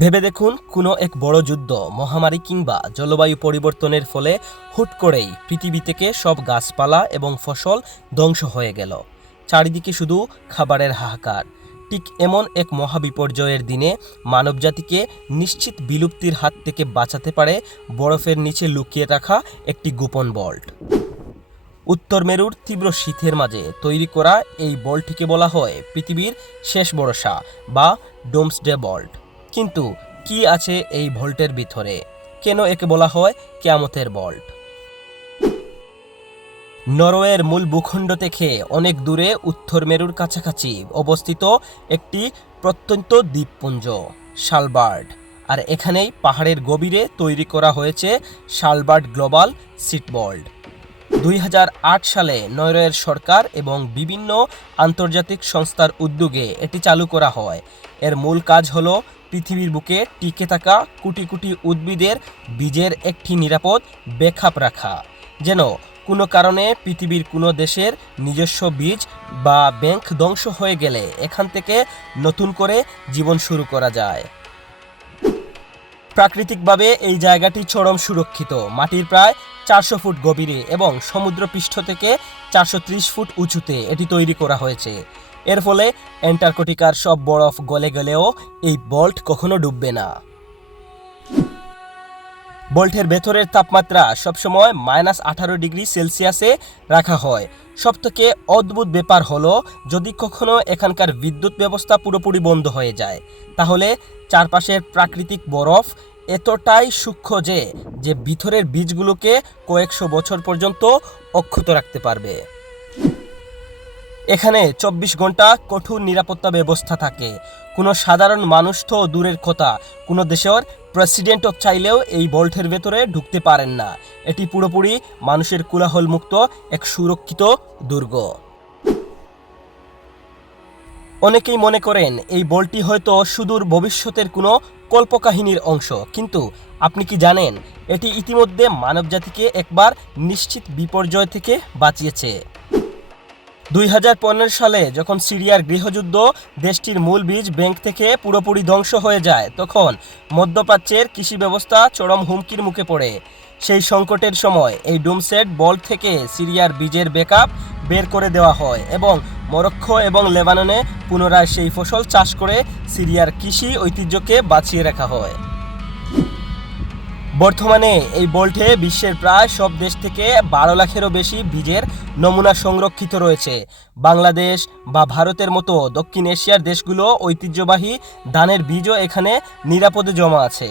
ভেবে দেখুন, কোনো এক বড় যুদ্ধ, মহামারী কিংবা জলবায়ু পরিবর্তনের ফলে হুট করেই পৃথিবী থেকে সব গাছপালা এবং ফসল ধ্বংস হয়ে গেল। চারিদিকে শুধু খাবারের হাহাকার। ঠিক এমন এক মহাবিপর্যয়ের দিনে মানবজাতিকে নিশ্চিত বিলুপ্তির হাত থেকে বাঁচাতে পারে বরফের নিচে লুকিয়ে রাখা একটি গোপন বল্ট। উত্তর মেরুর তীব্র শীতের মাঝে তৈরি করা এই বলটিকে বলা হয় পৃথিবীর শেষ ভরসা বা ডোমসডে বল্ট। কিন্তু কি আছে এই ভল্টের ভিতরে? কেন একে বলা হয় কিয়ামতের বল্ট? নরওয়ের মূল ভূখণ্ড থেকে অনেক দূরে উত্তর মেরুর কাছাকাছি অবস্থিত একটি প্রত্যন্ত দ্বীপপুঞ্জ শালবার্ড। আর এখানেই পাহাড়ের গভীরে তৈরি করা হয়েছে শালবার্ড গ্লোবাল সিটবল্ট। 2008 সালে নরওয়ের সরকার এবং বিভিন্ন আন্তর্জাতিক সংস্থার উদ্যোগে এটি চালু করা হয়। এর মূল কাজ হলো পৃথিবীর বুকে টিকে থাকা কোটি কোটি উদ্ভিদের বীজের একটি নিরাপদ ব্যাকআপ রাখা, যেন কোনো কারণে পৃথিবীর কোনো দেশের নিজস্ব বীজ বা ব্যাংক ধ্বংস হয়ে গেলে এখান থেকে নতুন করে জীবন শুরু করা যায়। প্রাকৃতিকভাবে এই জায়গাটি চরম সুরক্ষিত। মাটির প্রায় 400 ফুট গভীরে এবং সমুদ্রপৃষ্ঠ থেকে 430 ফুট উঁচুতে এটি তৈরি করা হয়েছে। এর ফলে অ্যান্টার্কটিকার সব বরফ গলে গেলেও এই বল্ট কখনো ডুববে না। বল্টের ভেতরের তাপমাত্রা সবসময় -18 ডিগ্রি সেলসিয়াসে রাখা হয়। সবথেকে অদ্ভুত ব্যাপার হলো, যদি কখনো এখানকার বিদ্যুৎ ব্যবস্থা পুরোপুরি বন্ধ হয়ে যায়, তাহলে চারপাশের প্রাকৃতিক বরফ এতটাই সূক্ষ্ম যে ভিতরের বীজগুলোকে কয়েকশো বছর পর্যন্ত অক্ষত রাখতে পারবে। এখানে 24 ঘন্টা কঠোর নিরাপত্তা ব্যবস্থা থাকে। কোনো সাধারণ মানুষ তো দূরের কথা, কোনো দেশের প্রেসিডেন্টও চাইলেও এই বল্টের ভেতরে ঢুকতে পারেন না। এটি পুরোপুরি মানুষের কোলাহলমুক্ত এক সুরক্ষিত দুর্গ। অনেকেই মনে করেন এই বল্টটি হয়তো সুদূর ভবিষ্যতের কোনো কল্পকাহিনীর অংশ, কিন্তু আপনি কি জানেন এটি ইতিমধ্যে মানবজাতিকে একবার নিশ্চিত বিপর্যয় থেকে বাঁচিয়েছে। 2015 সালে যখন সিরিয়ার গৃহযুদ্ধ দেশটির মূল বীজ ব্যাংক থেকে পুরোপুরি ধ্বংস হয়ে যায়, তখন মধ্যপ্রাচ্যের কৃষি ব্যবস্থা চরম হুমকির মুখে পড়ে। সেই সংকটের সময় এই ডোমসেট বল্ট থেকে সিরিয়ার বীজের ব্যাকআপ বের করে দেওয়া হয় এবং মরক্কো এবং লেবাননে পুনরায় সেই ফসল চাষ করে সিরিয়ার কৃষি ঐতিহ্যকে বাঁচিয়ে রাখা হয়। বর্তমানে এই বল্টে বিশ্বের প্রায় সব দেশ থেকে 12 লাখেরও বেশি বীজের নমুনা সংরক্ষিত রয়েছে। বাংলাদেশ বা ভারতের মতো দক্ষিণ এশিয়ার দেশগুলো ঐতিহ্যবাহী ধানের বীজও এখানে নিরাপদে জমা আছে।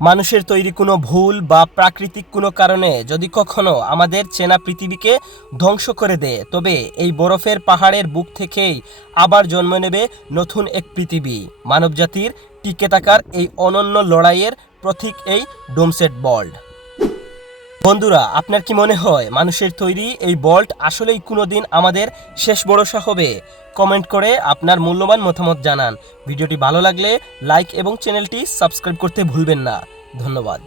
মানুষের তৈরি কোনো ভুল বা প্রাকৃতিক কোনো কারণে যদি কখনো আমাদের চেনা পৃথিবীকে ধ্বংস করে দেয়, তবে এই বরফের পাহাড়ের বুক থেকেই আবার জন্ম নেবে নতুন এক পৃথিবী। মানবজাতির টিকে থাকার এই অনন্য লড়াইয়ের প্রতীক এই ডোমসেট বল্ট। বন্ধুরা, আপনার কি মনে হয় মানুষের তৈরি এই বল্ট আসলেই কোনোদিন আমাদের শেষ ভরসা হবে? কমেন্ট করে আপনার মূল্যবান মতামত জানান। ভিডিওটি ভালো লাগলে লাইক এবং চ্যানেলটি সাবস্ক্রাইব করতে ভুলবেন না। ধন্যবাদ।